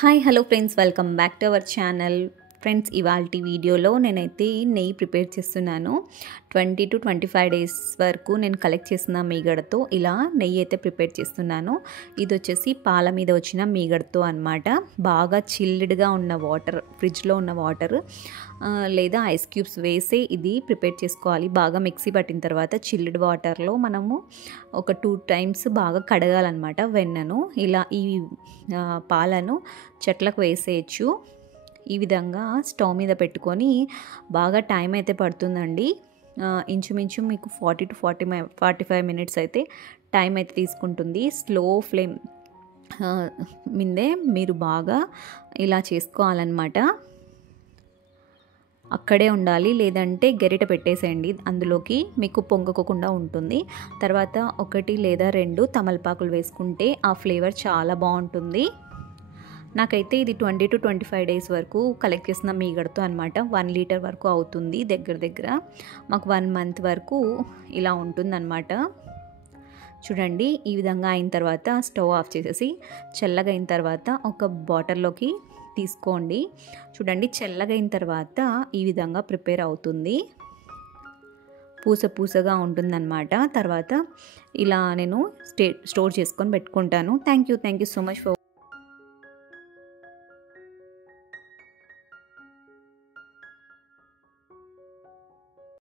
Hi hello friends, welcome back to our channel. Friends, ఇవాల్టి వీడియోలో నేనైతే నెయ్యి ప్రిపేర్ చేస్తున్నాను. 20 to 25 డేస్ వరకు నేను కలెక్ట్ చేసిన మీగడతో ఇలా నెయ్యి అయితే ప్రిపేర్ చేస్తున్నాను. ఇది వచ్చేసి పాల మీద వచ్చిన మీగడతో అనమాట. బాగా చిల్డ్గా ఉన్న వాటర్, ఫ్రిడ్జ్లో ఉన్న వాటర్ లేదా ఐస్ క్యూబ్స్ వేసి ఇది ప్రిపేర్ చేసుకోవాలి. బాగా మిక్సీ పట్టిన తర్వాత చిల్డ్ వాటర్లో మనము ఒక 2 times బాగా కడగాలన్నమాట. వెన్నను ఇలా ఈ పాలను చెట్లకు వేసేయచ్చు. ఈ విధంగా స్టవ్ మీద పెట్టుకొని బాగా టైం అయితే పడుతుందండి. ఇంచుమించు మీకు 40 to 45 minutes అయితే టైం అయితే తీసుకుంటుంది. స్లో ఫ్లేమ్ మీదే మీరు బాగా ఇలా చేసుకోవాలన్నమాట. అక్కడే ఉండాలి, లేదంటే గరిట పెట్టేసేయండి అందులోకి, మీకు పొంగకుండా ఉంటుంది. తర్వాత 1 లేదా 2 తమలపాకులు వేసుకుంటే ఆ ఫ్లేవర్ చాలా బాగుంటుంది. నాకైతే ఇది 20 to 25 డేస్ వరకు కలెక్ట్ చేసిన మీగడతో అనమాట. 1 లీటర్ వరకు అవుతుంది. దగ్గర మాకు 1 month వరకు ఇలా ఉంటుందన్నమాట. చూడండి, ఈ విధంగా అయిన తర్వాత స్టవ్ ఆఫ్ చేసేసి చల్లగా అయిన తర్వాత ఒక బాటిల్లోకి తీసుకోండి. చూడండి, చల్లగా అయిన తర్వాత ఈ విధంగా ప్రిపేర్ అవుతుంది. పూసగా ఉంటుందన్నమాట. తర్వాత ఇలా నేను స్టోర్ చేసుకొని పెట్టుకుంటాను. Thank you so much for